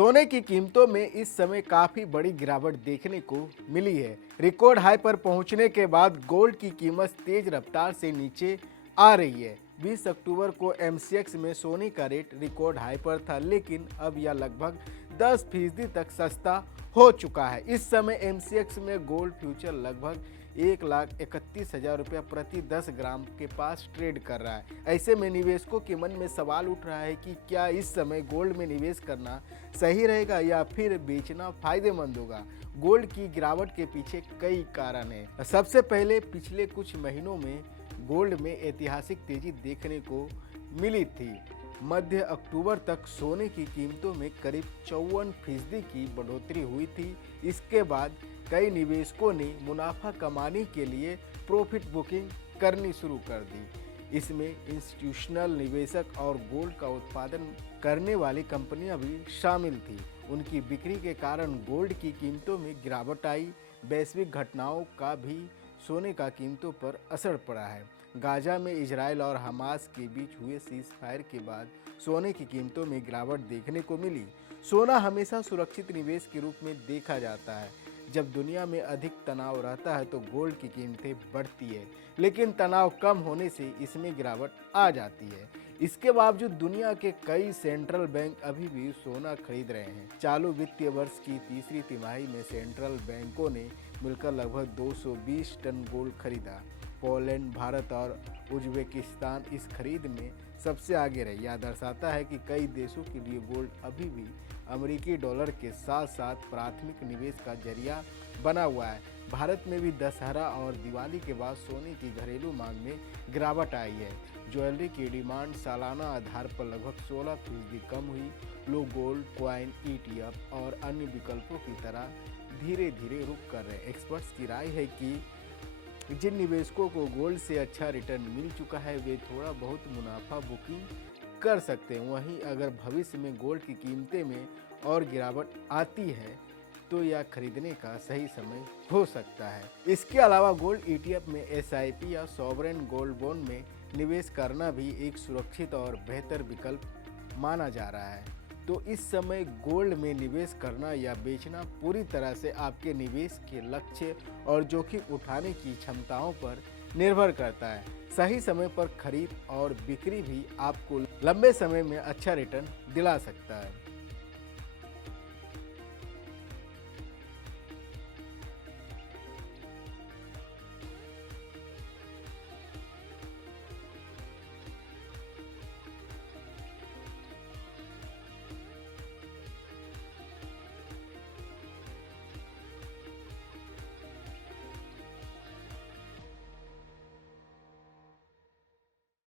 सोने की कीमतों में इस समय काफी बड़ी गिरावट देखने को मिली है। रिकॉर्ड हाई पर पहुंचने के बाद गोल्ड की कीमत तेज रफ्तार से नीचे आ रही है। 20 अक्टूबर को एमसीएक्स में सोने का रेट रिकॉर्ड हाई पर था, लेकिन अब यह लगभग 10% तक सस्ता हो चुका है। इस समय एमसीएक्स में गोल्ड फ्यूचर लगभग 1,31,000 रुपया प्रति 10 ग्राम के पास ट्रेड कर रहा है। ऐसे में निवेशकों के मन में सवाल उठ रहा है कि क्या इस समय गोल्ड में निवेश करना सही रहेगा या फिर बेचना फायदेमंद होगा। गोल्ड की गिरावट के पीछे कई कारण हैं। सबसे पहले पिछले कुछ महीनों में गोल्ड में ऐतिहासिक तेजी देखने को मिली थी। मध्य अक्टूबर तक सोने की कीमतों में करीब 54% की बढ़ोतरी हुई थी। इसके बाद कई निवेशकों ने मुनाफा कमाने के लिए प्रॉफिट बुकिंग करनी शुरू कर दी। इसमें इंस्टीट्यूशनल निवेशक और गोल्ड का उत्पादन करने वाली कंपनियां भी शामिल थी। उनकी बिक्री के कारण गोल्ड की कीमतों में गिरावट आई। वैश्विक घटनाओं का भी सोने का कीमतों पर असर पड़ा है। गाजा में इजराइल और हमास के बीच हुए सीज फायर के बाद सोने की कीमतों में गिरावट देखने को मिली। सोना हमेशा सुरक्षित निवेश के रूप में देखा जाता है। जब दुनिया में अधिक तनाव रहता है तो गोल्ड की कीमतें बढ़ती है, लेकिन तनाव कम होने से इसमें गिरावट आ जाती है। इसके बावजूद दुनिया के कई सेंट्रल बैंक अभी भी सोना खरीद रहे हैं। चालू वित्तीय वर्ष की तीसरी तिमाही में सेंट्रल बैंकों ने मिलकर लगभग 220 टन गोल्ड खरीदा। पोलैंड, भारत और उज्बेकिस्तान इस खरीद में सबसे आगे रहे। यह दर्शाता है कि कई देशों के लिए गोल्ड अभी भी अमेरिकी डॉलर के साथ साथ प्राथमिक निवेश का जरिया बना हुआ है। भारत में भी दशहरा और दिवाली के बाद सोने की घरेलू मांग में गिरावट आई है। ज्वेलरी की डिमांड सालाना आधार पर लगभग 16% कम हुई। लोग गोल्ड, कॉइन, ETF और अन्य विकल्पों की तरह धीरे धीरे रुख कर रहे हैं। एक्सपर्ट्स की राय है कि जिन निवेशकों को गोल्ड से अच्छा रिटर्न मिल चुका है वे थोड़ा बहुत मुनाफा बुकिंग कर सकते हैं। वहीं अगर भविष्य में गोल्ड की कीमतें में और गिरावट आती है तो यह खरीदने का सही समय हो सकता है। इसके अलावा गोल्ड ETF में SIP या सॉवरेन गोल्ड बॉन्ड में निवेश करना भी एक सुरक्षित और बेहतर विकल्प माना जा रहा है। तो इस समय गोल्ड में निवेश करना या बेचना पूरी तरह से आपके निवेश के लक्ष्य और जोखिम उठाने की क्षमताओं पर निर्भर करता है। सही समय पर खरीद और बिक्री भी आपको लंबे समय में अच्छा रिटर्न दिला सकता है।